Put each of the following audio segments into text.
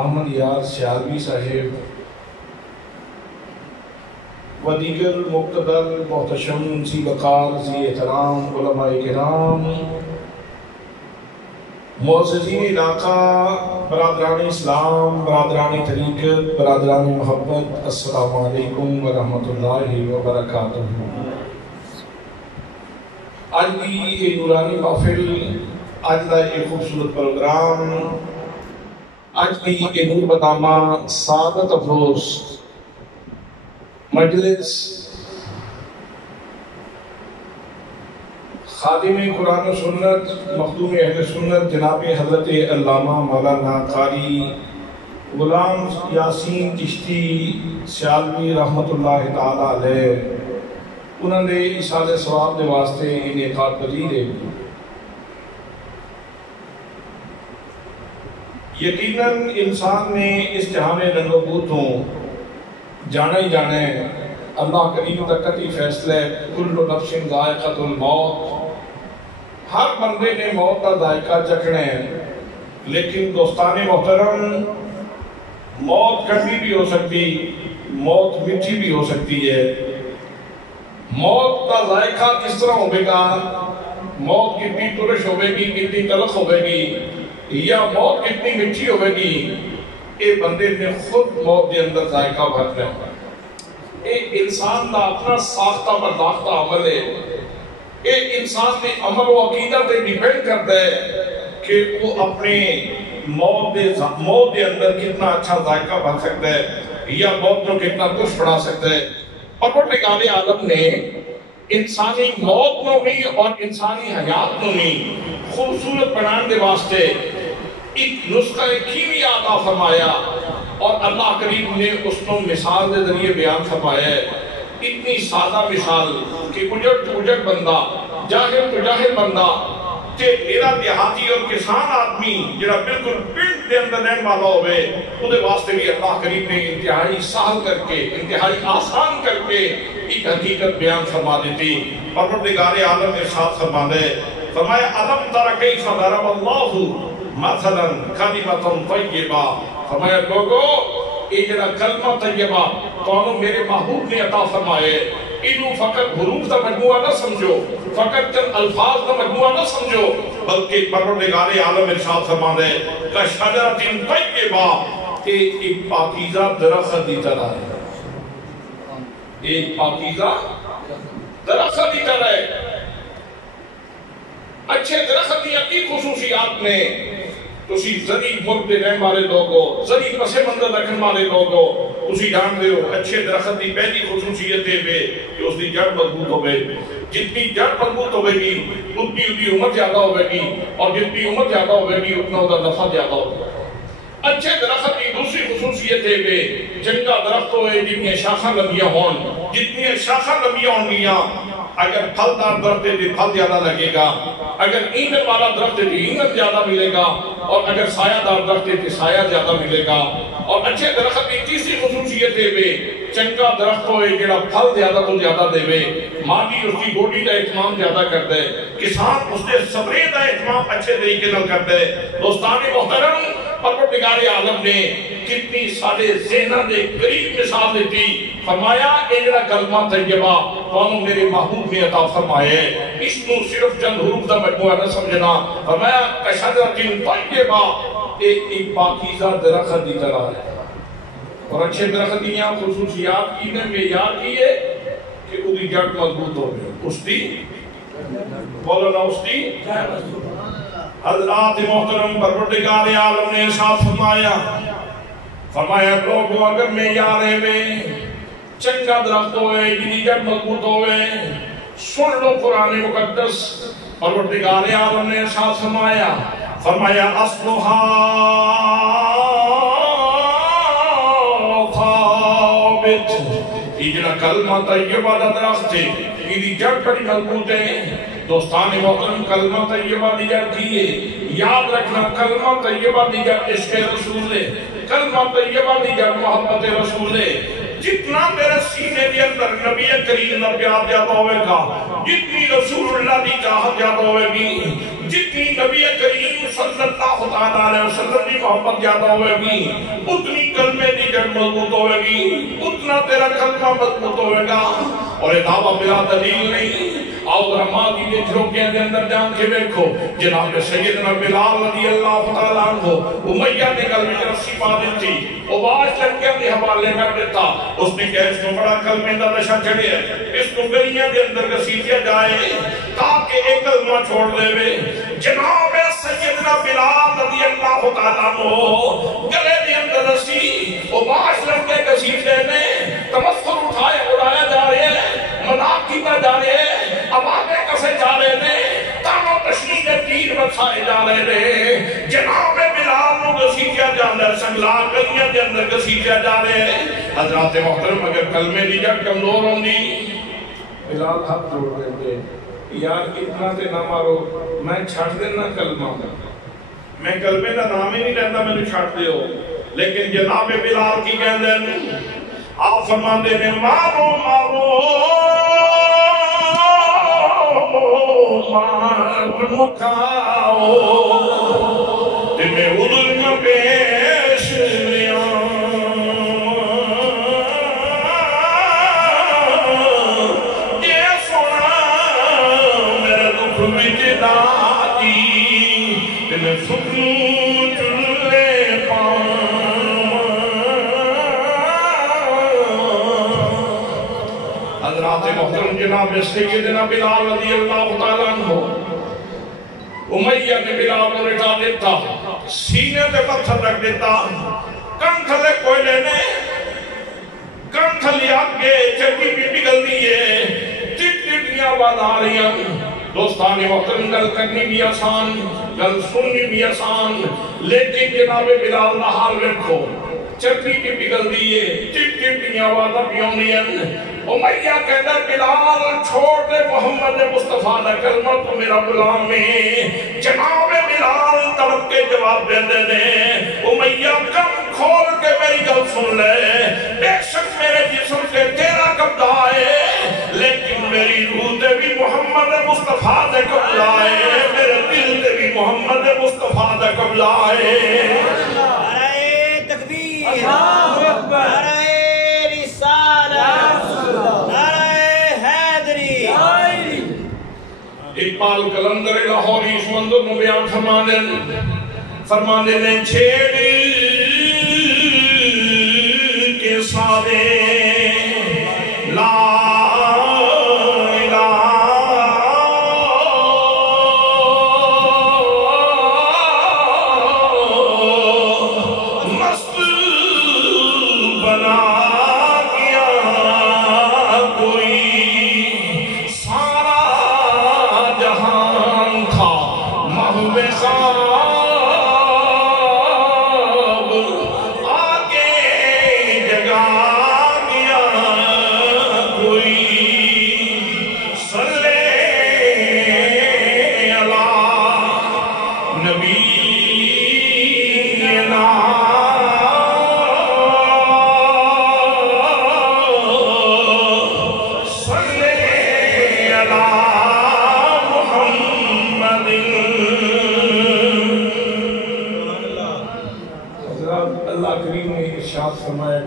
احمد یار سیالوی صاحب و دیگر مقتدر محتشم ذی وقار ذی احترام علماء کرام، معززین علاقہ، برادران اسلام، برادران طریقت، برادران محبت، السلام علیکم ورحمۃ اللہ وبرکاتہ۔ آج کی یہ نورانی محفل، آج کا یہ خوبصورت پروگرام، آج کی یہ نور بدامہ سعادت افروز مجلس خادم قرآن و سنت، مخدوم اہل سنت جناب حضرت علامہ مولانا قاری غلام یاسین چشتی سیالوی رحمت اللہ تعالیٰ علیہ، انہوں نے ایصال ثواب دے واسطے انعقاد پذیر ہے۔ یقیناً انسان نے اس جہان نبوتوں جانا ہی جانا ہے۔ اللہ کریم کا قطعی فیصلہ ہے، کل نفس ذائقۃ الموت، ہر بندے نے موت کا ذائقہ چکھنا ہے، لیکن دوستان محترم، موت کڑوی بھی ہو سکتی، موت میٹھی بھی ہو سکتی ہے۔ موت کا ذائقہ کس طرح ہوگے گا، موت کتنی ترش ہوگے گی، کتنی تلخ ہوگے گی، یا موت کتنی میٹھی ہوگے گی، یہ بندے نے خود موت کے اندر ذائقہ بھرنا ہے۔ یہ انسان کا اپنا ساختہ برداختہ عمل ہے۔ یہ انسان کے عمل و عقیدہ پہ ڈیپینڈ کرتا ہے کہ وہ اپنے موت کے اندر کتنا اچھا ذائقہ بھر سکتا ہے یا موت کو کتنا ترش بڑھا سکتا ہے۔ پروردگار عالم نے انسانی موت کو بھی اور انسانی حیات کو بھی خوبصورت بنانے کے واسطے ایک نسخہ کیمیا عطا فرمایا، اور اللہ کریم نے اس کو مثال کے ذریعے بیان فرمایا ہے۔ اتنی سادہ مثال کہ اجڑ تو اجڑ بندہ، جاہل تو جاہل بندہ، کہ میرا دیہاتی اور کسان آدمی جڑا بالکل پنڈ دے اندر رہن والا ہوئے، اس واسطے بھی اللہ کریم نے انتہائی سہل کر کے، انتہائی آسان کر کے ایک حقیقت بیان فرما دیتی۔ پروردگار عالم ارشاد فرما دے، فرمایا الم تر کیف ضرب اللہ مثلا کلمۃ طیبہ، فرمایا لوگو یہ جڑا کلمہ طیبہ تو میرے محبوب نے عطا فرمائے، انہوں فقط حروف کا مجموعہ نہ سمجھو، فقط چند الفاظ کا مجموعہ نہ سمجھو، بلکہ پروردگار عالم ارشاد فرما دے کشجرۃ طیبہ، کہ ایک پاکیزہ درخت کی طرح ہے، ایک پاکیزہ درخت کی طرح ہے۔ اچھے درخت کی اکی خصوصیات نے تسی زری ملک دے رہن والے لوگو، زری پس منظر رکھن والے لوگو، تسی جان دے ہو اچھے درخت کی پہلی خصوصیت دے بے کہ اس کی جڑ مضبوط ہوئے، جتنی جڑ مضبوط ہوئے گی اتنی عمر زیادہ ہوئے گی، اور جتنی عمر زیادہ ہوئے گی اتنا ہوگا نفع زیادہ ہوگا۔ اچھے درخت کی دوسری خصوصیت دے بے جنگا درخت ہوئے جتنی شاخہ لمبیاں ہون، جتنی شاخہ لمبیاں ہون گیاں، اگر پھلدار درخت ہے تو پھل زیادہ لگے گا، اگر اینگن والا درخت ہے تو اینگن زیادہ ملے گا، اور اگر سایہ دار درخت ہے تو سایہ زیادہ ملے گا۔ اور اچھے درخت کی تیسری خصوصیت دے بے چنگا درخت ہوئے جڑا پھل زیادہ تو زیادہ دے بے، مالی اس کی گوڈی کا اہتمام زیادہ کرتا ہے، کسان اس کے سبرے کا اہتمام اچھے طریقے نال کرتا ہے۔ دوستان محترم، پروردگار عالم نے کتنی سارے ذہنہ دے قریب مثال دیتی، فرمایا اے جڑا کلمہ طیبہ تو میرے محبوب نے عطا فرمایا ہے، اس کو صرف چند حروف کا مجموعہ نہ سمجھنا، فرمایا کشجرۃ طیبہ، ایک پاکیزہ درخت کی طرح ہے۔ اور اچھے درخت کی یہاں خصوصیات کی نے معیار کی ہے کہ اس کی جڑ مضبوط ہو گئے، اس کی بولو نا، اس کی حضرات محترم، پروردگار عالم نے ارشاد فرمایا لوگوں اگر معیار میں چنگا درخت ہوئے جنی جڑ مضبوط ہوئے، سن لو قرآن مقدس۔ پروردگار عالم نے ارشاد فرمایا اصلھا یہ جڑا کلمہ طیبہ دا درخت ہے، یہ جڑ بڑی مضبوط ہے۔ دوستان محترم، کلمہ طیبہ دی جڑ کی ہے؟ یاد رکھنا، کلمہ طیبہ دی جڑ عشق رسول ہے، کلمہ طیبہ دی جڑ محبت رسول ہے۔ جتنا میرے سینے کے اندر نبی کریم کا پیار زیادہ ہوئے گا، جتنی رسول اللہ کی چاہت زیادہ ہوئے گی، جتنی نبی کریم صلی اللہ علیہ وسلم کی محبت زیادہ ہوئے گی اتنی کلمے کی جڑ مضبوط ہوئے گی، اتنا تیرا کلمہ مضبوط ہوئے گا۔ اور یہ دعویٰ بلا دلیل نہیں، آؤ رحمان کی جھروکیاں دے اندر جان کے دیکھو جناب سیدنا بلال رضی اللہ تعالیٰ عنہ امیہ نے کلمے کی رسی پادل تھی، وہ باش لڑکیاں کے حوالے کر دیتا، اس نے کہا اس کو بڑا کلمے دا نشہ چڑھے ہے، اس کو گلیاں دے اندر گسیٹیا جائے تاکہ ایک کلمہ چھوڑ دے وے۔ جناب سیدنا بلال رضی اللہ تعالیٰ عنہ گلے دے اندر رسی وہ باش لڑکے گسیٹے میں تمثل اٹھائے اڑایا جا رہے ہیں، مذاق کیتا جا رہے ہیں، آوازیں کسے جا رہے ہیں، تانوں تشریح کے تیر برسائے جا رہے ہیں۔ جناب بلال نو گسیٹیا جاندہ ہے، سنگلا گلیاں دے اندر گسیٹیا جا رہے ہیں۔ حضرات محترم اگر کلمے دی جڑ کمزور ہوندی بلال ہاتھ جوڑ دیتے، یار اتنا تے نہ مارو، میں چھڑ دینا کلمہ، میں کلمے دا نام ہی نہیں لینا، میں نے چھڑ دے ہو۔ لیکن جناب بلال کی کہندے ہیں آپ فرمان دے نے مارو مارو مار مکھاؤ تے میں ادھر نہ پیش لیا یہ سونا میرے دکھ وچ دادی تے میں سکون چلے پاؤں۔ حضرات محترم جناب سیدنا بلال رضی اللہ تعالیٰ عنہ امیہ نے بلال کو لٹا دیتا، سینے پہ پتھر رکھ دیتا، کن تھلے کوئی لینے کن تھلی آگے چٹی بھی پگل دیئے، ٹٹ ٹٹیاں آواز آ رہی ہیں۔ دوستان محترم گل کرنی بھی آسان، گل سننی بھی آسان، لیکن جناب بلال نہ حال رکھو، چٹی بھی پگل دیئے، ٹٹ ٹٹیاں آواز بھی ہونی ہیں۔ امیہ کہتا بلال چھوڑ دے محمد مصطفیٰ نے کلمہ تو میرا غلام ہے۔ جناب بلال تڑپ کے جواب دے دے دے، امیہ کم کھول کے میری گل سن لے، بے شک میرے جسم سے تیرا قبضہ ہے لیکن میری روح دے بھی محمد مصطفیٰ دے قبضہ ہے، میرے دل دے بھی محمد مصطفیٰ دے قبضہ ہے۔ نعرہ تکبیر، اللہ اکبر، نعرہ رسالت، نعرہ حیدری۔ اقبال قلندر لاہوری اس منظر میں بیان فرما دے چھیڑ کے سارے لا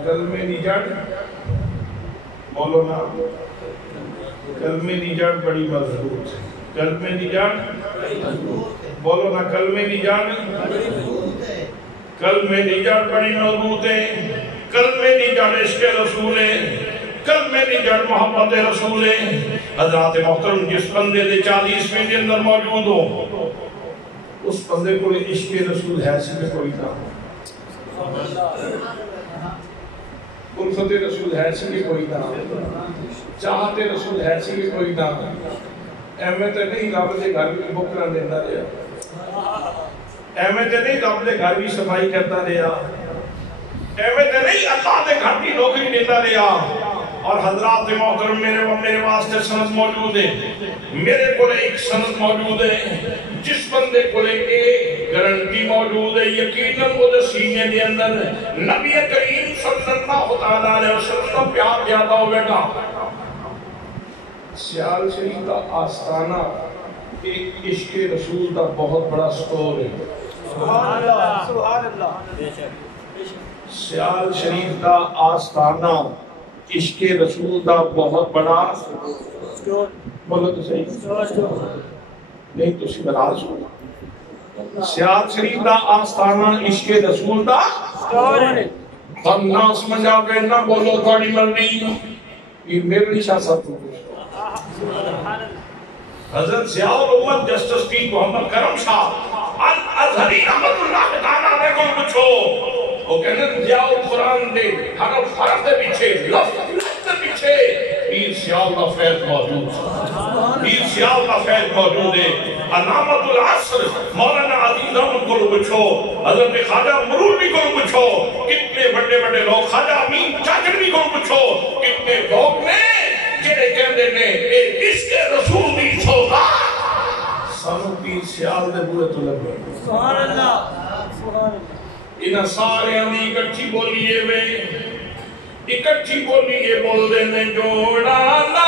کلمے دی جڑ بولو نا، کلمے دی جڑ بڑی مضبوط ہے، کلمے دی جڑ بولو نا، کلمے دی جڑ کلمے دی جڑ بڑی مضبوط ہے، کلمے دی جڑ عشق رسول ہے، کلمے دی جڑ محبت رسول ہے۔ حضرات محترم جس بندے دے 40ویں کے اندر موجود ہو اس بندے کو عشق رسول ہے سی کوئی نہ، الفت رسول ہے سی کوئی نہ، چاہت رسول ہے سی کوئی نہ، ایمیں تے نہیں رب دے گھر بھی بکرا دینا رہا، ایمیں تے نہیں رب دے گھر بھی صفائی کرتا رہا، ایمیں تے نہیں اللہ دے گھر بھی نوکری دیتا رہا۔ اور حضرات محترم میرے واسطے سند موجود ہے، میرے کو ایک سند موجود ہے، جس بندے کو ایک گارنٹی موجود ہے، یقیناً وہ دے سینے دے اندر نبی کریم صلی اللہ علیہ وسلم کا پیار زیادہ ہوئے گا۔ سیال شریف کا آستانہ ایک عشق رسول دا بہت بڑا سٹور ہے. سبحان اللہ سبحان اللہ. سیال شریف دا آستانہ عشق رسول دا بہت بڑا بولو تو صحیح نہیں تو اسی ناراض ہو. سیال شریف دا آستانہ عشق رسول دا ہم نہ سمجھا گئے نہ بولو تھوڑی مرضی یہ میرے لیے سب حضرت ضیاء الامت جسٹس کی محمد کرم شاہ الازہری رحمت اللہ تعالیٰ علیہ کو پوچھو وہ کہنے ضیاء القرآن دے حرف حرف دے پیچھے لفظ لفظ دے پیچھے پیر ضیاء اللہ فیض موجود پیر ضیاء اللہ فیض موجود ہے. علامت العصر مولانا عزیز احمد کو پوچھو حضرت خواجہ مرولی کو پوچھو کتنے بڑے بڑے لوگ خواجہ امین چاچڑوی کو پوچھو کتنے لوگ نے جڑے کہندے نے اے عشق رسول دی سودا سانو پیر سیال دے بوئے تو لگ گئے. سبحان اللہ سبحان اللہ. انہاں سارے ہمیں اکٹھی بولیے وے اکٹھی بولیے بول دے نے جوڑا لا لا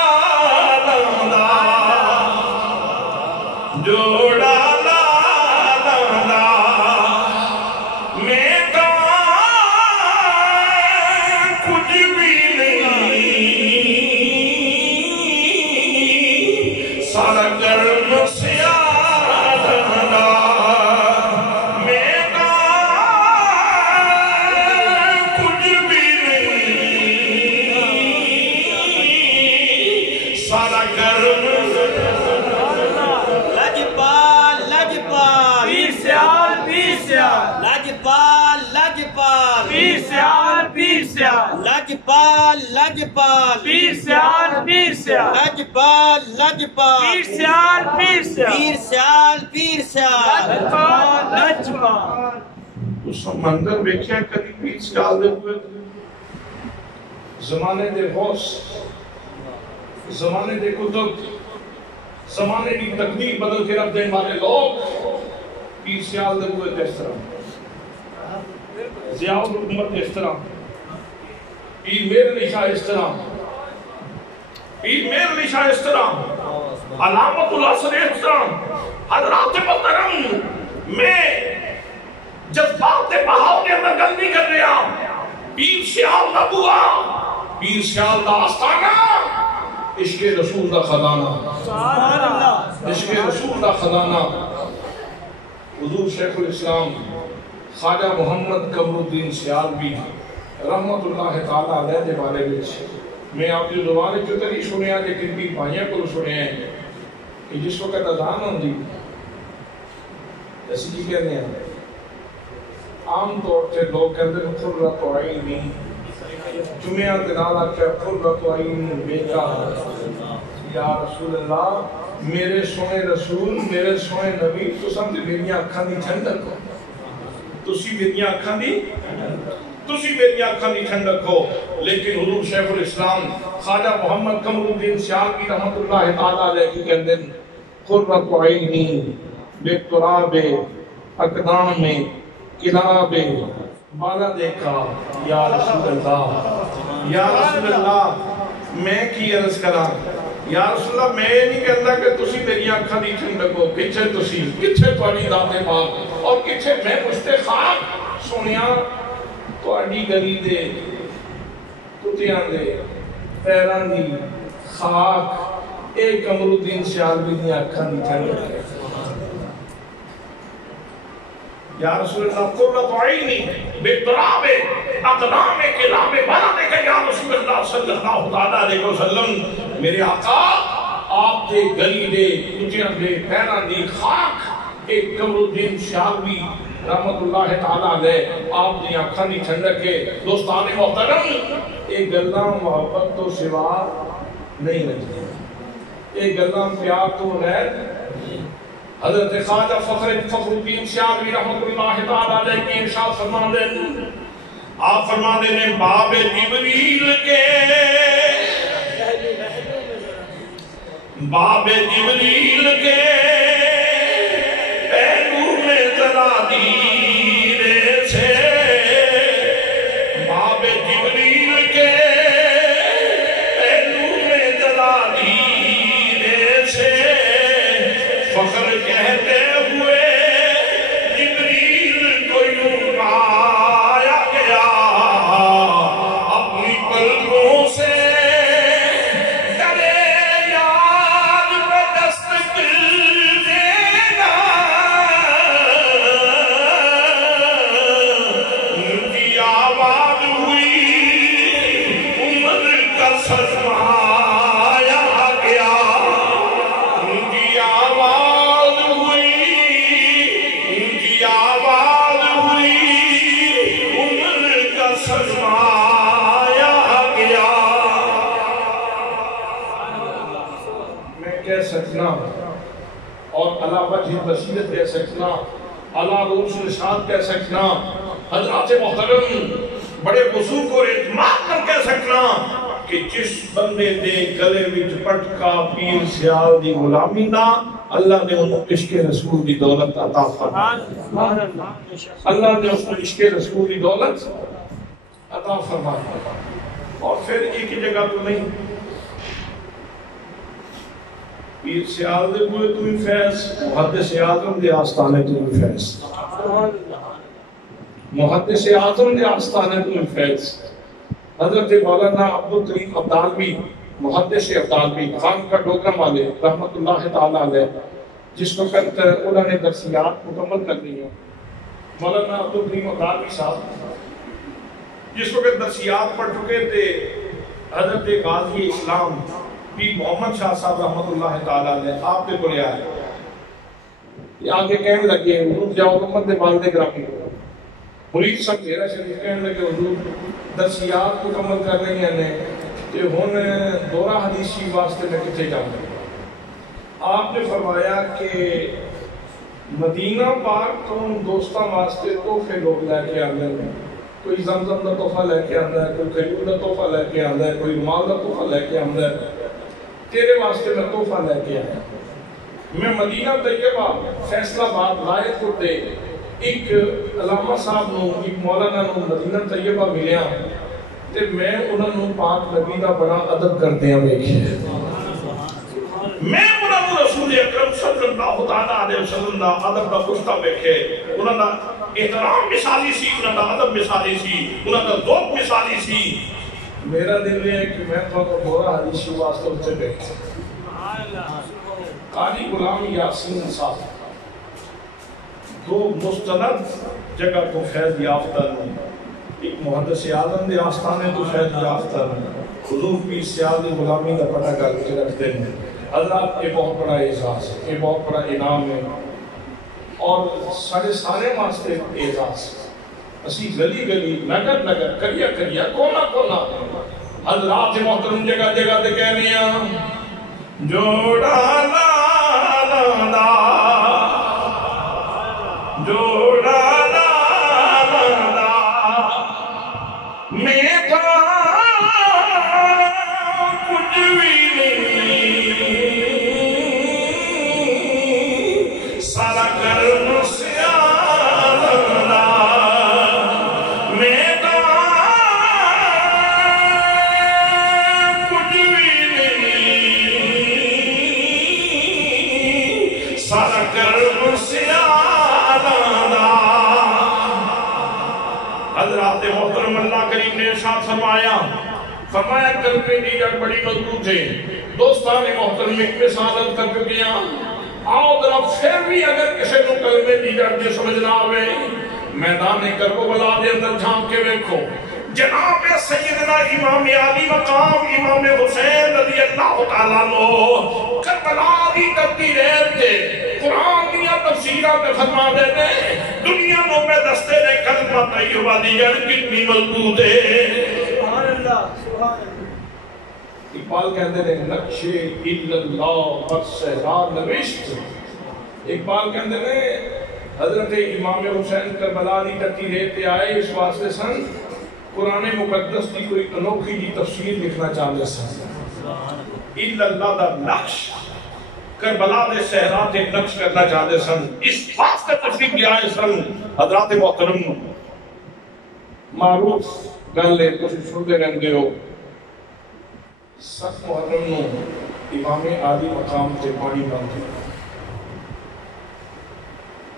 لا جوڑا لا لا لا میں کہاں کچھ بھی نہیں سارا گرم سیاہ میں کہاں کچھ بھی نہیں سارا گرم لجپال لجپال پیر سیال پیر سیال لجپال لجپال پیر سیال پیر سیال لجپال لجپال پیر سیال پیر سیال لجپال لجپال پیر سیال پیر سیال پیر سیال پیر سیال لجپال لجپال. اس سمندر ویکھیا کبھی پیر سیال دے ہوئے زمانے دے غوث زمانے دے کتب زمانے کی تقدیر بدل کے رکھ دینے والے لوگ پیر سیال دے ہوئے اس طرح ضیاء الامت اس طرح پیر میر علی شاہ اس طرح پیر میر علی شاہ اس طرح علامت العصر اس طرح حضرات محترم میں جذبات بہاؤ کے اندر گل نہیں کر رہا. پیر سیال دا بوا پیر سیال دا آستانہ عشق رسول دا خزانہ سبحان اللہ. عشق رسول دا خزانہ. حضور شیخ الاسلام خواجہ محمد قمر الدین سیالوی رحمت اللہ تعالیٰ علیہ دے بارے وچ میں آپ کی زبان چ تے نہیں سنیا لیکن بھی بھائیاں کو سنیا ہے کہ جس وقت اذان ہوندی اسی کی کہنے ہیں عام طور سے لوگ کہتے ہیں قرۃ عینی جمعہ کے نال آکھیا قرۃ عین بیٹا یا رسول اللہ میرے سونے رسول میرے سونے نبی تو سمجھ میری اکھاں دی ٹھنڈک ہو تسی میری اکھاں دی تسی میری اکھاں دی ٹھنڈک ہو. لیکن حضور شیخ الاسلام خواجہ محمد قمر الدین سیالوی رحمت اللہ تعالیٰ علیہ کی کہتے ہیں قرۃ عینی بالتراب اقدام کلاب بالا دیکھا یا رسول اللہ یا رسول اللہ میں کی عرض کرا یا رسول اللہ میں نہیں کہتا کہ تسی میری آنکھاں دی ٹھنڈک ہو کچھے تسی کچھے تواڈی ذات پاک اور کچھے میں مشتاق سنیا تواڈی گلی دے کتیاں دے پیران دی خاک اے قمر الدین سیالوی دی آنکھاں دی ٹھنڈک ہے. یا رسول اللہ قرۃ عینی بالتراب اقدام کلاب بلد کا یا رسول اللہ صلی اللہ تعالیٰ علیہ وسلم میرے آقا آپ دے گلی دے کچیاں دے پیران دی خاک ایک قمر الدین سیالوی رحمت اللہ تعالیٰ علیہ آپ دی آنکھاں دی ٹھنڈک ہے. دوستان محترم ایک گلاں محبت تو سوا نہیں رہتی ایک گلاں پیار تو غیر حضرت خواجہ فخر الدین سیالوی رحمت اللہ تعالیٰ علیہ کی ارشاد فرماندے آپ فرماندے نے باب جبریل کے باب جبریل کے پہلو میں ذرا دیرے سے باب جبریل کے پہلو میں ذرا دیرے سے فخر صاحب بصیرت کہہ سکنا، اعلیٰ روز نشاد کہہ سکنا، حضرات محترم بڑے بزرگ اور اعتماد کر کہہ سکنا کہ جس بندے دے گلے وچ پٹکا پیر سیال دی غلامی نہ، اللہ نے انہوں عشق رسول دی دولت عطا فرمائی، اللہ نے اس کو عشق رسول دی دولت عطا فرمائی۔ اور پھر ایک جگہ تو نہیں، پیر سیال دے کوئے تو ہی فیض، محدث اعظم دے آستانے تو ہی فیض، محدث اعظم دے آستانے تو ہی فیض۔ حضرت مولانا عبدالکریم عبدالوی، محدث عبدالوی، خان کا ڈوگرم والے رحمت اللہ تعالیٰ علیہ، جس وقت انہوں نے درسیات مکمل کر دی ہیں، مولانا عبدالکریم عبدالوی صاحب جس وقت درسیات پڑھ چکے تھے، حضرت غازی اسلام پیر محمد شاہ صاحب رحمت اللہ تعالیٰ علیہ آپ کے بولے آئے، یہ آگے کہنے لگے حضور جاؤ محمد نے والد گرامی مرید صاحب میرا شریف کہنے لگے حضور درسیات مکمل کر رہی ہیں کہ ہن دورہ حدیثی واسطے میں کتنے جاؤں گا۔ آپ نے فرمایا کہ مدینہ پاک تو دوستاں واسطے تحفے لوگ لے کے آتے ہیں، کوئی زمزم کا تحفہ لے کے آتا ہے، کوئی کھجور کا تحفہ لے کے آتا ہے، کوئی رومال کا تحفہ لے کے آتا ہے، تیرے واسطے میں تحفہ لے کے آیا۔ میں مدینہ طیبہ فیصلہ آباد لائق ہوتے ایک علامہ صاحب نو، ایک مولانا نو مدینہ طیبہ ملیا تے میں انہوں نے پاک نبی دا بڑا ادب کرتے ہیں ویکھیا، میں انہوں نے رسول اکرم صلی اللہ علیہ وسلم دا ادب دا پشتا ویکھے، انہوں دا احترام مثالی سی، انہوں دا ادب مثالی سی، انہوں دا ذوق مثالی سی۔ میرا دل یہ ہے کہ میں تو دورہ حدیثی واسطے ان سے بیٹھتا، قاری غلام یاسین صاحب دو مستند جگہ تو فیض یافتہ ہیں، ایک محدث اعظم دے آستانے تو فیض یافتہ ہیں، حضور پیر سیال دی غلامی کا پتہ کر کے رکھتے ہیں۔ حضرات یہ بہت بڑا اعزاز ہے، یہ بہت بڑا انعام ہے، اور سارے واسطے اعزاز، اسی گلی گلی نگر نگر کریا کریا کونا کونا حضرات محترم جگہ جگہ تے کہنے ہیں جوڑا لا لا لا جوڑا لا لا لا میں تھا کچھ بھی نہیں سارا کرم سیال میں تھا کچھ بھی نہیں سارا کرم سیال۔ حضرات محترم اللہ کریم نے ارشاد فرمایا کلمے دی جڑ بڑی مضبوط ہے۔ دوستان محترم ایک مثال کر کے گیا، آؤ ذرا پھر بھی اگر کسی کو کلمے دی جڑ جو سمجھ نہ آوے، میدان کربلا دے اندر جھانک کے دیکھو، جناب سیدنا امام علی مقام امام حسین رضی اللہ تعالیٰ عنہ کربلا دی تقدیر تے قرآن دیا تفسیرہ پہ فرما دیتے دنیا نو میں دستے نے کلمہ طیبہ دی جڑ کتنی مضبوط ہے۔ سبحان اللہ سبحان اللہ۔ اقبال کہتے ہیں نقش اللہ پر صحرا نوشت، اقبال کہتے ہیں حضرت امام حسین کربلا دی تقدیر تے آئے اس واسطے سن قرآن مقدس کی کوئی انوکھی جی تفسیر لکھنا چاہتے سن، اللہ دا نقش کربلا دے صحرا تے نقش کرنا چاہتے سن، اس واسطے تفسیر لے آئے سن۔ حضرات محترم معروف گل ہے تسی سنتے رہندے ہو، سخت محرم نو امام عالی مقام تے پانی بند ہے،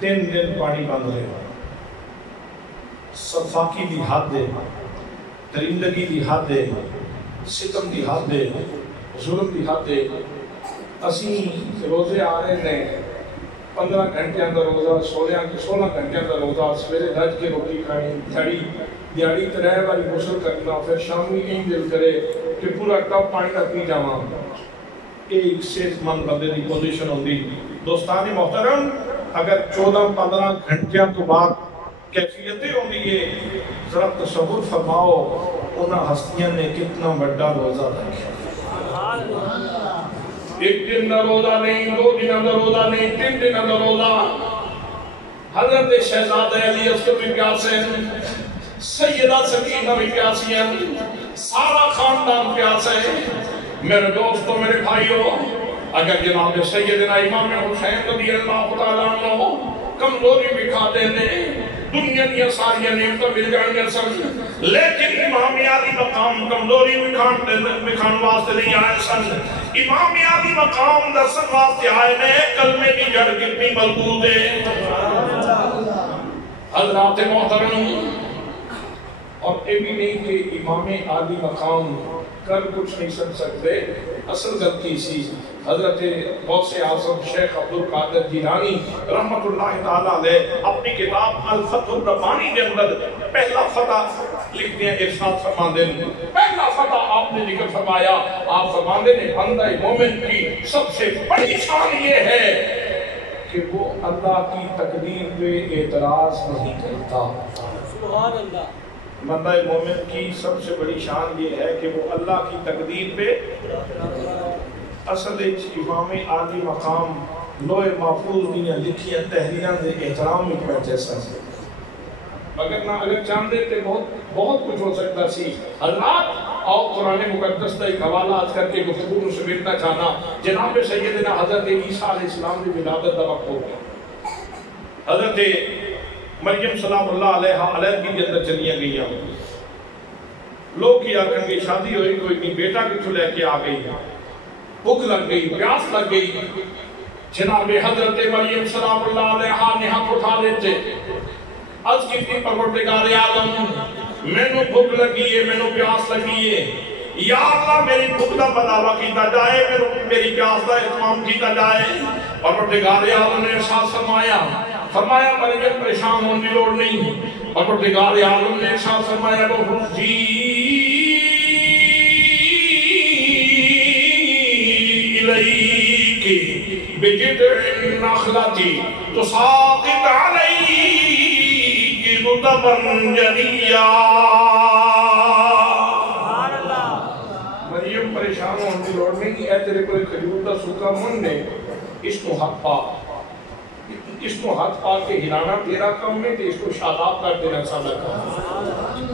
3 دن پانی بند رہے، صفاقی دی حد ہے، درندگی دی حد ہے، ستم دی حد ہے، ظلم دی حد ہے۔ اسی روزے آ رہے ہیں 15 گھنٹے کا روزہ، 16 گھنٹے کا روزہ، سویرے رج کے روٹی کھانی، دیاڑی 3 باری غسل کرنا، پھر شامی این دل کرے کہ پورا ٹپ پانی تک پی جاواں، ایک صحت مند بندے دی پوزیشن ہوندی۔ دوستان محترم اگر 14-15 گھنٹے تو بعد کیفیتیں ہوندی ہے، ذرا تصور فرماؤ انہاں ہستیاں نے کتنا بڑا روزہ رکھا۔ ایک دن کا روزہ نہیں، 2 دن کا روزہ نہیں، 3 دن کا روزہ. حضرت شہزادہ علی اصغر بھی پیاسے ہیں، سیدہ سکینہ بھی پیاسی ہیں، سارا خاندان پیاسے ہیں. میرے دوستوں، میرے بھائیوں، اگر جناب سیدنا امام حسین رضی اللہ تعالیٰ عنہ کمزوری بھی کھا دینے، دنیا دیا ساری نعمتیں مل جائیں سن، لیکن امام عالی مقام کمزوری بکھان واسطے نہیں آئے سن. امام عالی مقام دسن واسطے آئے نے کلمے کی جڑ کتنی مضبوط ہے. حضرات محترم، اور یہ بھی نہیں کہ امام عالی مقام کر کچھ نہیں سن سکتے. اصل غلطی سی حضرت غوث اعظم شیخ عبدالقادر جیلانی رحمت اللہ تعالیٰ علیہ اپنی کتاب الفتح الربانی کے اندر پہلا فتح لکھتے ہیں، ارشاد فرماندے ہیں. پہلا فتح آپ نے ذکر فرمایا، آپ فرماندے ہیں بندہ مومن کی سب سے بڑی شان یہ ہے کہ وہ اللہ کی تقدیر پہ اعتراض نہیں کرتا. سبحان اللہ. بندہ مومن کی سب سے بڑی شان یہ ہے کہ وہ اللہ کی تقدیر پہ اصل امام عالی مقام لوح محفوظ دیاں لکھیاں تحریراں دے احترام میں بیٹھے سن، مگر نہ اگر چاہتے تھے بہت کچھ ہو سکتا سی. حضرات اور قرآن مقدس کا ایک حوالہ آج کر کے گفتگو کو سمیٹنا چاہنا. جناب سیدنا حضرت عیسیٰ علیہ السلام کی ولادت کا وقت ہو گیا. حضرت مریم سلام اللہ علیہ کی اندر چلیاں گئیاں. لوگ کی آکھن کی شادی ہوئی، کوئی نہیں، بیٹا کچھ لے کے آ گئی، بھوک لگ گئی، پیاس لگ گئی. جناب حضرت مریم سلام اللہ علیہ نے ہاتھ اٹھا لیتے، از کتنی پروردگار عالم، میں نو بھوک لگی ہے، میں نو پیاس لگی ہے، یا اللہ میری بھوک دا بداوا کیتا جائے، میری پیاس دا اتمام کیتا جائے. پروردگار عالم نے ارشاد فرمایا مریم پریشان ہونے کی لوڑ نہیں. پروردگار عالم نے ارشاد فرمایا وَهُزِّي إِلَيْكِ بِجِذْعِ النَّخْلَةِ تُسَاقِطْ عَلَيْكِ رُطَبًا جَنِيًّا. مریم پریشان ہونے کی لوڑ نہیں. اے تیرے کوئی کھجور کا سوکھا من نے اس کو حق پا، اس کو ہاتھ پا کے ہلانا تیرا کام ہے، اس کو شاداب کر دینا سادہ کام ہے.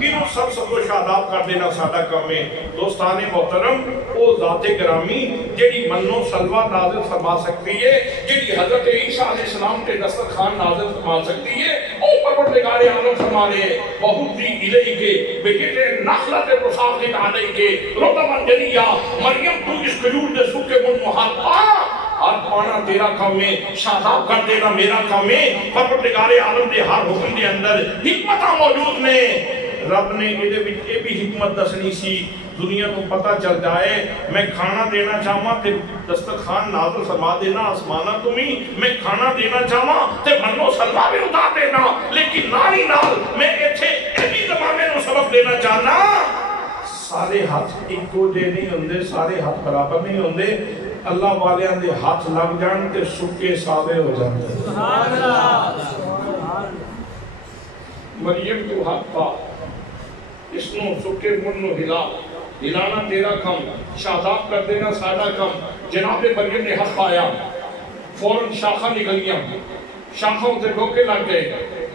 انہوں سب کو شاداب کر دینا سادہ کام ہے. دوستان محترم، وہ ذات گرامی جیڑی منو سلوہ نازل فرما سکتی ہے، جیڑی حضرت عیسیٰ علیہ السلام کے دسترخوان نازل فرما سکتی ہے، وہ پروردگار عالم فرما رہے ہیں وَهُزِّي إِلَيْكِ بِجِذْعِ النَّخْلَةِ تُسَاقِطْ عَلَيْكِ رُطَبًا جَنِيًّا. مریم تو اس کھجور دے سوکھے من کو ہاتھ پا، ہاتھ پانا تیرا کام ہے، شاداب کر دینا میرا کام ہے. پروردگار عالم دے ہر حکم دے اندر حکمتاں موجود نے. رب نے یہ بھی حکمت دسنی سی دنیا کو پتہ چل جائے. میں کھانا دینا چاہواں تے دسترخوان نازل فرما دینا آسمانہ تمہیں، میں کھانا دینا چاہواں تے منو سلوہ بھی اتار دینا. لیکن ناری نال میں ایتھے ایسی زمانے نو سبب دینا چاہنا، سارے ہاتھ ایکو جے نہیں ہوندے، سارے ہاتھ برابر نہیں ہوندے. اللہ والیاں دے ہاتھ لگ جان تے سکے سادے ہو جاندے. مریم تو ہاتھ پا، اس نو سکے من نو ہلانا تیرا کم، شاداب کر دینا سادہ کم. جناب مریم نے ہاتھ پایا، فوراً شاخہ نکلیاں، شاخوں سے ڈوکے لگ گئے،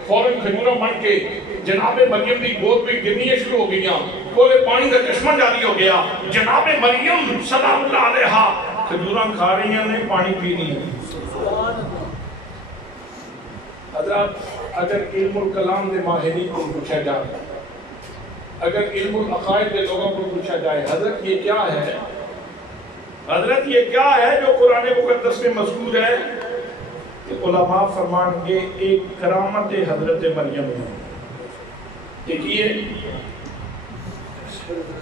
فوراً کھجورہ بن کے جناب مریم دی گود میں گرنی شروع ہو گئیاں، کولے پانی کا چشمہ جاری ہو گیا. جناب مریم سلام اللہ علیہ کھجوراں کھا رہی ہیں، نہیں پانی پی رہی ہیں. حضرات اگر علم الکلام دے ماہرین کو پوچھا جائے، اگر علم العقائد دے لوگوں کو پوچھا جائے حضرت یہ کیا ہے، حضرت یہ کیا ہے جو قرآن مقدس میں مذکور ہے، کہ علماء فرمان گے ایک کرامت حضرت مریم ہے. ایک ہی ہے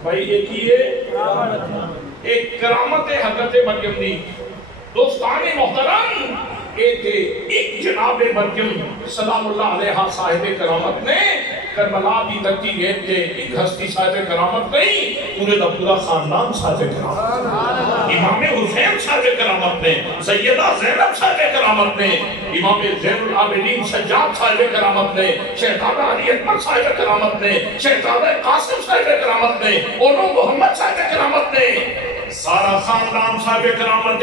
بھائی، ایک ہی ہے، ایک کرامت حضرت مریم دی. دوستان محترم، ایک جناب مریم سلام اللہ علیہ صاحب کرامت نے کربلا دی دھرتی گیت کے ایک ہستی صاحب کرامت نہیں، پورے دا پورا خاندان صاحب کرامت. امام حسین صاحب کرامت نے، سیدہ زینب صاحب کرامت نے، امام زین العابدین سجاد صاحب کرامت نے، شہزادہ علی اکبر صاحب کرامت نے، شہزادہ قاسم صاحب کرامت نے، اولو محمد صاحب کرامت نے. سارا خاندان صاحب کرامت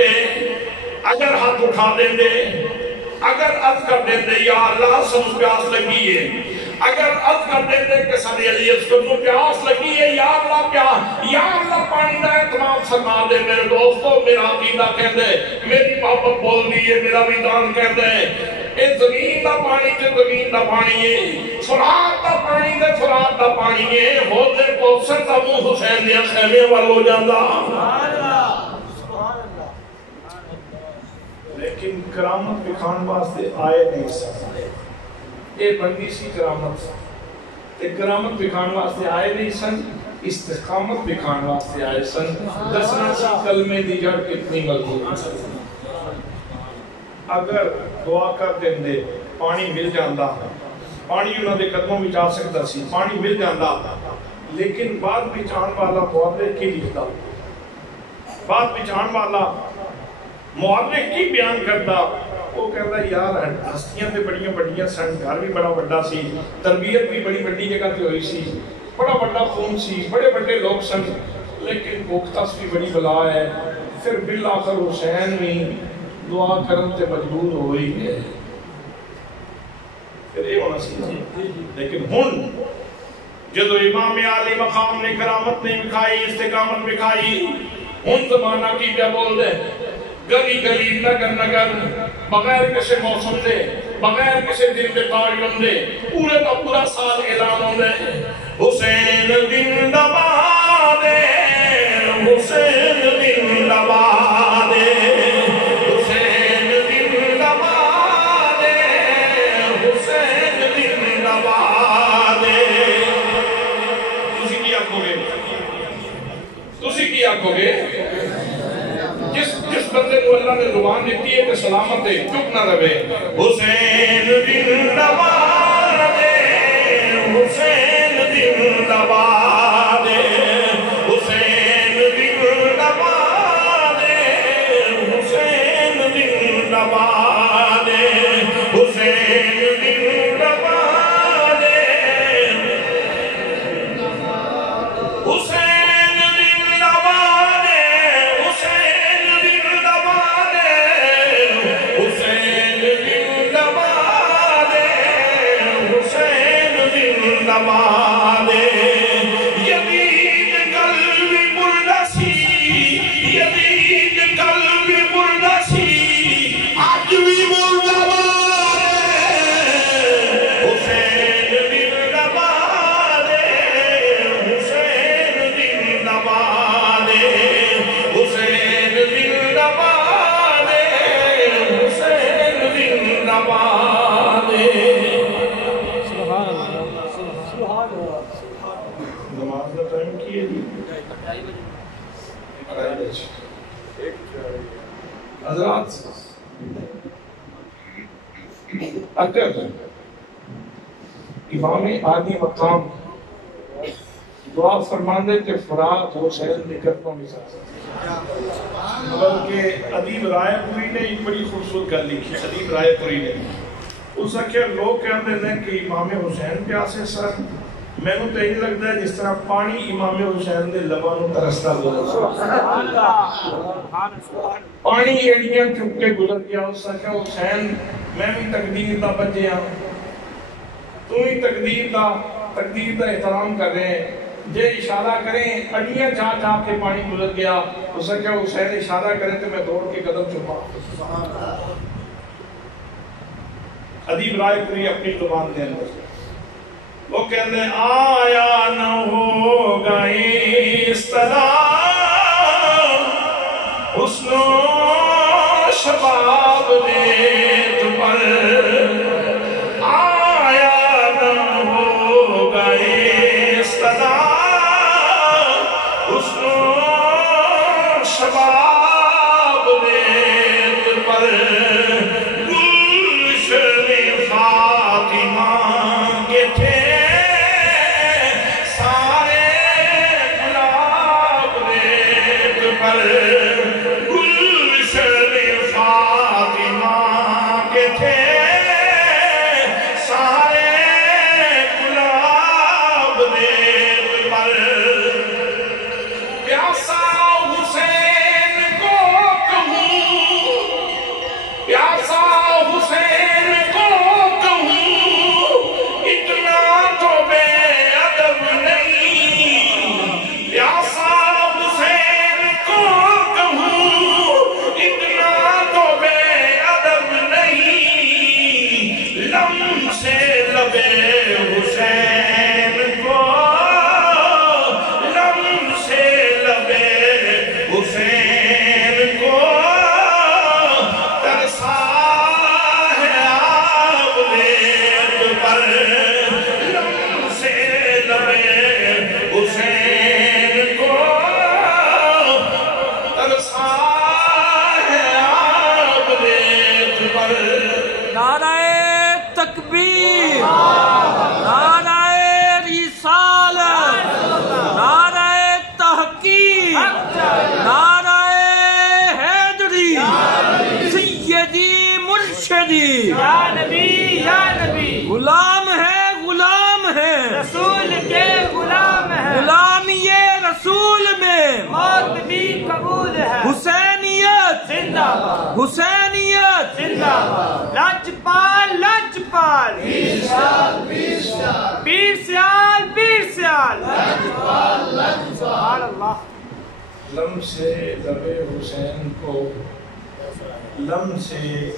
اگر ہاتھ اٹھا دیں دے، اگر عرض کر دیں دے یا اللہ سمجھ پیاس لگی ہے، اگر عرض کر دیں دے کہ صلی علیہ وسلم پیاس لگی ہے، یا اللہ پانی دا اعتماد فرما دے میرے دوستو، میرا عقیدہ کہہ دے، میری محبت بول دی ہے، میرا ویدان کہہ دے، اے زمین دا پانی تے زمین دا پانی ہے، فرات دا پانی تے فرات دا پانی ہے، ہوتے کوثر دا منہ حسین دیا خیمے وال ہو جاندہ۔ لیکن کرامت بکھان واسطے آئے نہیں سن، اے بندی سی کرامت تے کرامت بکھان واسطے آئے نہیں سن، استقامت بکھان واسطے آئے سن۔ دسنا سی کلمے دی جڑ کتنی مضبوط، اگر دعا کر دیں دے پانی مل جاندہ، پانی انہوں نے قدموں میں جا سکتا سی، پانی مل جاندہ، لیکن بعد میں چاند والا معرخ کی لکھتا، بعد میں چاند والا معرخ کی بیان کرتا، وہ کہتا یار ہستیاں تے بڑیاں بڑیاں سن، گھر بھی بڑا بڑا سی، تربیت بھی بڑی بڑی جگہ تے ہوئی سی، بڑا بڑا خون سی، بڑے بڑے لوگ سن، لیکن بھوکتاس بھی بڑی بلا ہے۔ پھر بالآخر حسین بھی دعا کرن تے مجبور ہوئی گئے، پھر یہ ہونا سی۔ لیکن ہن جدو امام عالی مقام نے کرامت نہیں بکھائی، استقامت بکھائی، ہن زمانہ کی کیا بول دے، گلی گلی نگر نگر، بغیر کسی موسم دے، بغیر کسی دن دے تعلیم دے، پورے کا پورا سال اعلان ہوں دے، حسین زندہ باد ہے، حسین زندہ باد ہے، حسین زندہ باد ہے، حسین زندہ باد ہے۔ تسی کی آنکھو گے؟ تسی کی آنکھو گے؟ جس بندے کو اللہ نے زبان دیتی ہے کہ سلامت ہے، چپ نہ رہے، حسین زندہ باد ہے، حسین زندہ باد ہے، حسین زندہ باد ہے، حسین زندہ باد ہے، حسین زندہ باد ہے، حسین حضرات، اگر امام عالی مقام دعا فرماندے کہ فرات حسین نکتوں میں ساتھ، بلکہ ادیب رائے پوری نے ایک بڑی خوبصورت گل لکھی، ادیب رائے پوری نے اس اکھر لوگ کہتے ہیں کہ امام حسین پیاسے سر، میں نے تو یہ لگتا ہے جس طرح پانی امام حسین دے لبانوں ترستا گزر، پانی ایڑیاں چک کے گزر گیا، اس سے کہا حسین میں بھی تقدیر دا بچے ہاں، تو ہی تقدیر دا احترام کر رہے ہیں، جے اشارہ کریں اڑیاں جا جا کے پانی گزر گیا، اس سے کہا حسین اشارہ کریں تو میں دوڑ کے قدم چھپا۔ ادیب رائے پوری اپنی زبان دے اندر وہ کہتے ہیں آیا نہ ہوگا اس طرح حسن و شباب نیت پر، آیا نہ ہوگا اس طرح حسن و شباب نیت پر، گلشن فاطمہ کے تھے حسین کو ترسا ہے آپ ریت پر نعرہ تکبیر، نعرہ رسالت، نعرہ تحقیق، نعرہ حیدری، سیدی مرشدی، یا نبی یا نبی، غلام ہے غلام ہے، رسول کے غلام ہے، غلامی رسول میں موت بھی قبول ہے، حسینیت زندہ باد، حسینیت زندہ باد، لاجپال لاجپال، پیر سیال پیر سیال، سبحان اللہ۔ لم سے لب حسین کو، لم سے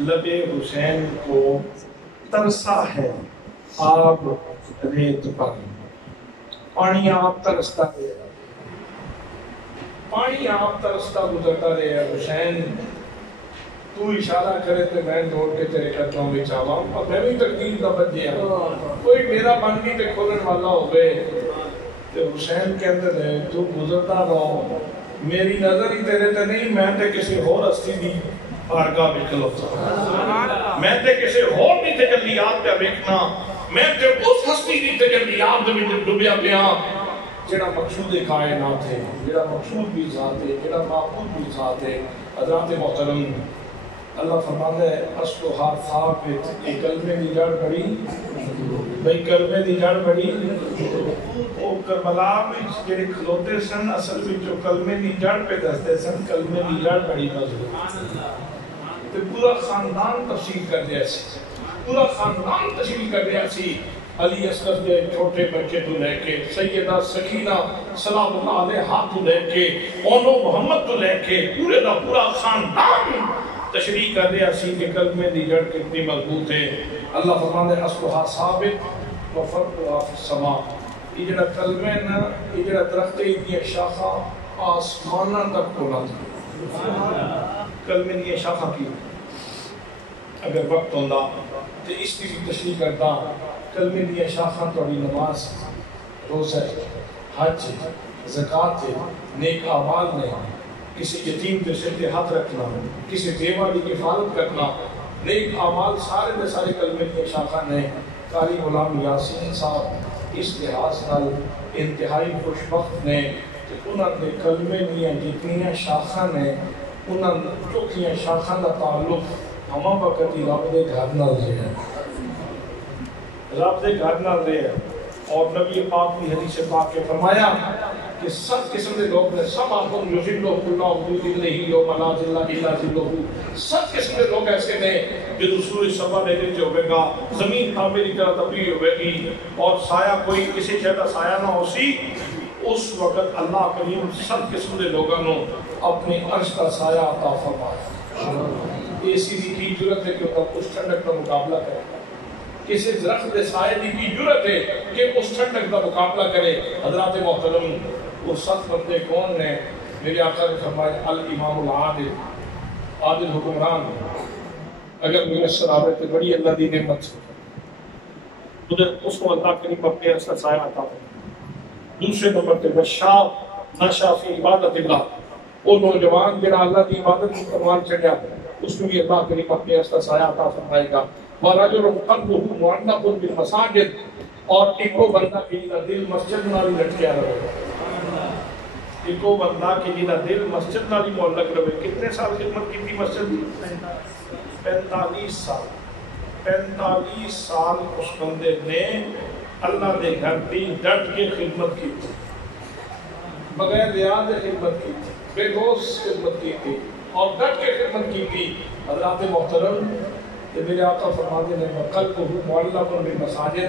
لب حسین کو ترسا ہے آب ریت پر، پانی آپ ترستا رہے، پانی آپ ترستا گزرتا رہے حسین، تو اشارہ کرے تو میں دوڑ کے تیرے قدموں میں چاہواں، اب میں بھی تقدیر نہ بچ گیا، کوئی میرا من بھی تے کھولن والا ہو گئے، تو حسین کہتے ہیں تو گزرتا رہو، میری نظر ہی تیرے تے نہیں، میں تے کسی اور ہستی دی بارگاہ میں کھلوتا، میں تے کسی اور بھی تجلیات پہ ویکھنا، میں تے اس ہستی دی تجلیات میں ڈبیا پیا جڑا مقصود کائنات ہے، جڑا مقصود بھی ذات ہے، جڑا معبود بھی ذات ہے۔ حضرات محترم، اللہ فرماتا ہے اصلھا ثابت، یہ کلمے دی جڑ بڑی، بھئی کلمے دی جڑ بڑی، وہ کربلا میں جڑے کھلوتے سن اصل میں جو کلمے دی جڑ پہ دستے سن، کلمے دی جڑ بڑی مضبوط، تو پورا خاندان تفصیل کر دیا سی، پورا خاندان تشکیل کر دیا سی، علی اصغر کے چھوٹے بچے تو لے کے سیدہ سکینہ سلام اللہ علیہ تو لے کے اونو محمد تو لے کے پورے دا پورا خاندان تشریح کر دیا سی کہ کلمے دی جڑ کتنی مضبوط ہے۔ اللہ فرماتا ہے اصلھا ثابت و فرعھا فی السماء، یہ جڑا کلمے نا، یہ جڑا درخت ہے، یہ شاخہ آسمانہ تک بلند، کلمے دی شاخہ کی اگر وقت ہوندا تو اس کی بھی تشریح کرتا، کلمے دی شاخہ توڑی نماز، روزہ، حج، زکوٰۃ، نیک اعمال نے، کسی یتیم پہ سر پہ ہاتھ رکھنا، کسی بیوہ کی کفالت کرنا، نیک اعمال سارے دے سارے کلمے دی شاخہ نے۔ قاری غلام یاسین صاحب اس لحاظ نال انتہائی خوشبخت نے کہ انہوں نے کلمے دیاں جتنیاں شاخہ نے، انہوں نے چوکیاں شاخہ دا تعلق ہمہ وقتی رب دے گھر نال رہے ہیں، رب دے گھر نال رہے ہیں۔ اور نبی پاک کی حدیث پاک کے فرمایا کہ سب قسم کے لوگ نے، سب آنکھوں یذلہ اللہ فی ظلہ یوم لا ظل الا ظلہ، سب قسم کے لوگ ایسے نے کہ سورج صبح میں نیچے ہوئے گا، زمین تانبے کی طرح تبدیل ہوئے گی اور سایہ کوئی کسی شے دا سایہ نہ ہو سی، اس وقت اللہ کریم سب قسم کے لوگوں نے اپنی عرش کا سایہ عطا فرمایا۔ اسی کی ضرورت ہے کہ وہ اس ٹھنڈک کا مقابلہ کرے، کسی درخت کے سائے کی ضرورت ہے کہ اس ٹھنڈک کا مقابلہ کرے۔ حضرات محترم، وہ سخت بندے کون نے؟ میرے آقا نے فرمایا الامام العادل، عادل حکمران اگر میسر آوے تو بڑی اللہ دی نعمت، اس کو اللہ کریم اپنے عرش کا سایہ عطا فرمائے۔ دوسرے نمبر پہ بشار نشا فی عبادت اللہ، وہ نوجوان جڑا اللہ کی عبادت کی پروان چڑھیا اس کو بھی اللہ کریم اپنے عرش کا سایہ عطا فرمائے گا۔ وَرَجُلٌ قَلْبُهُ مُعَلَّقٌ بِالْمَسَاجِدِ، اور ایکو بندہ کی جنہ دل مسجد نالی لٹکیا رہے، ایکو بندہ کی جنہ دل مسجد نالی معلق رہے۔ کتنے سال خدمت کی تھی مسجد دی؟ 45 سال۔ 45 سال اس بندے نے اللہ دے گھر دی ڈٹ کے خدمت کی تھی، بغیر ریاض خدمت کی تھی، بے گوش خدمت کی تھی اور ڈٹ کے خدمت کی تھی۔ حضرات محترم، یہ میرے آقا فرماتے ہیں وَقَلْبُهُ مُعَلَّقٌ بِالْمَسَاجِدِ،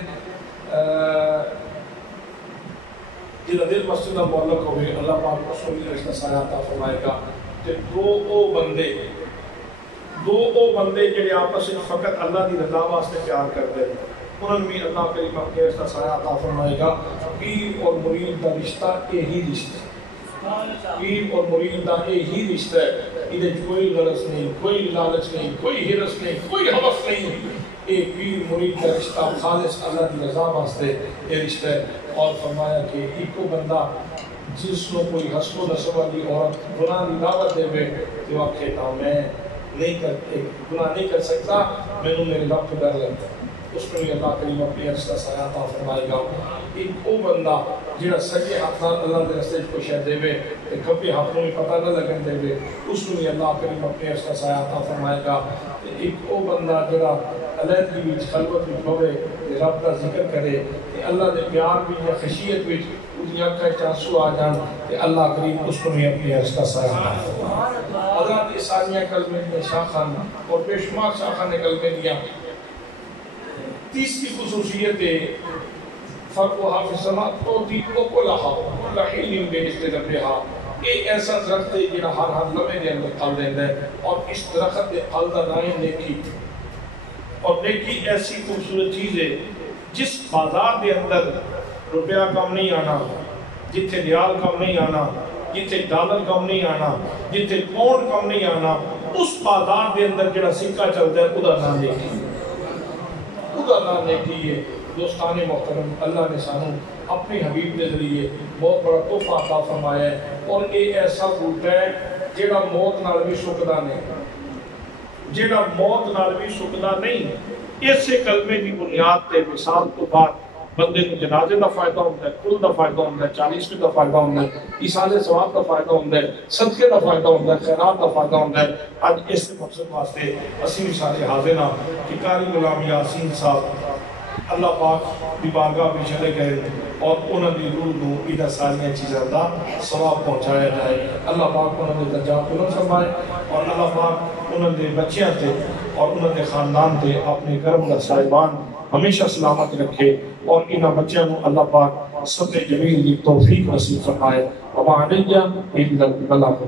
جنہ دل مسجد معلق ہوئے اللہ پاک اس کو بھی اس کا سایہ عطا فرمائے گا۔ کہ دو بندے جڑے آپس میں فقط اللہ دی رضا واسطے پیار کرتے ہیں، انہوں بھی اللہ کریم اپنے اس کا سایہ عطا فرمائے گا۔ پیر اور مرید کا رشتہ یہی رشتہ ہے، پیر اور مرید کا یہی رشتہ ہے، ادھر کوئی غرض نہیں، کوئی لالچ نہیں، کوئی ہرس نہیں، کوئی ہوس نہیں، ایک پیر مرید کا رشتہ خالص اللہ کی رضا واسطے یہ رشتہ ہے. اور فرمایا کہ ایک کو بندہ جس کو کوئی حسب و نسب والی عورت گناہ کی دعوت دے وے تو آخے نا میں نہیں گناہ نہیں کر سکتا، میں نے میرے رب کو ڈر لگتا ہے، اس میں اللہ کریم اپنی عرش کا سایہ عطا فرمائے گا. ایک وہ بندہ جہاں سجے ہاتھ اللہ کے رستے کو شہ دے تے کھبے ہاتھوں میں پتہ نہ لگن دے اس میں اللہ کریم اپنی عرش کا سایہ عطا فرمائے گا. ایک وہ بندہ جہاں علیحدگی وچ خلوت وچ بوے تے رب کا ذکر کرے تے اللہ دے پیار وچ یا خشیت وچ اس اکھاں وچ آنسو آ جان تے اللہ کریم اس کو بھی اپنی عرش کا سایہ عطا فرمائے. حضرات ثانیہ کلمے میں شاخان اور بے شمار شاخان کلمے دیا. تیسری خصوصیت ہے فرقها فی السماء توتی اکلھا کل حین باذن ربھا. یہ ایسا درخت ہے جہاں ہر لمحے دے اندر پھل دیندا ہے اور اس درخت دے پھل دا نام ہے نیکی. اور نیکی ایسی خوبصورت چیز ہے جس بازار دے اندر روپیہ کم نہیں آنا، جتھے ریال کم نہیں آنا، جتھے ڈالر کم نہیں آنا، جتھے پاؤنڈ کم نہیں آنا، اس بازار دے اندر جڑا سکہ چلتا ہے ادا نام نیکی، ادا نام نیکی ہے. دوستان محترم، اللہ نے سانو اپنے حبیب کے ذریعے بہت بڑا تحفہ عطا فرمایا ہے. اور یہ ایسا بوٹا ہے جہاں موت نال بھی سکدا نہیں، جہاں موت نال بھی سکدا نہیں. اسے کلمے کی بنیاد تے مثال تو بعد بندے کو جنازے کا فائدہ ہوتا ہے، کل کا فائدہ ہوتا ہے، 40 کا فائدہ ہوتا ہے، ایصال ثواب کا فائدہ ہوتا ہے، صدقے کا فائدہ ہوتا ہے، خیرات کا فائدہ ہوتا ہے. آج اس مقصد واسطے اسی سارے حاضر ہاں کہ قاری غلام یاسین صاحب اللہ پاک دی بارگاہ میں چلے گئے اور انہوں نے روح کو ادھر ساریاں چیزیں دا ثواب پہنچایا جائے. اللہ پاک انہوں نے درجات بلند فرمائے اور اللہ پاک انہوں نے بچیاں تے اور انہوں نے خاندان تے اپنے کرم دا صاحبان ہمیشہ سلامت رکھے اور انہاں بچیاں نو اللہ پاک سب جمیل دی توفیق نصیب فرمائے. وما علیہ الا البلاغ.